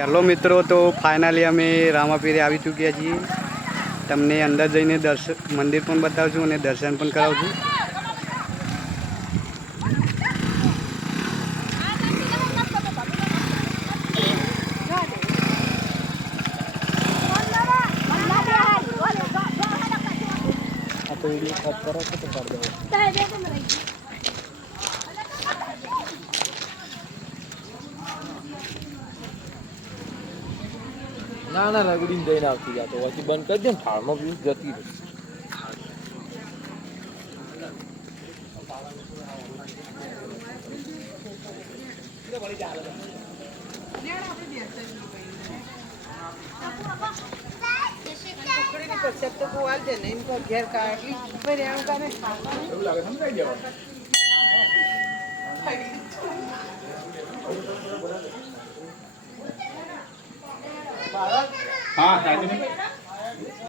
Hello મિત્રો, તો finally અમે રામાપીરે આવી ચૂક્યા છીએ. તમને અંદર જઈને મંદિર પણ બતાવશું અને દર્શન પણ કરાવશું. ના ના રગડીને જઈને આવતી જાતો પછી બંધ કરી દે ને થાળમાં બી જતી રહી. હા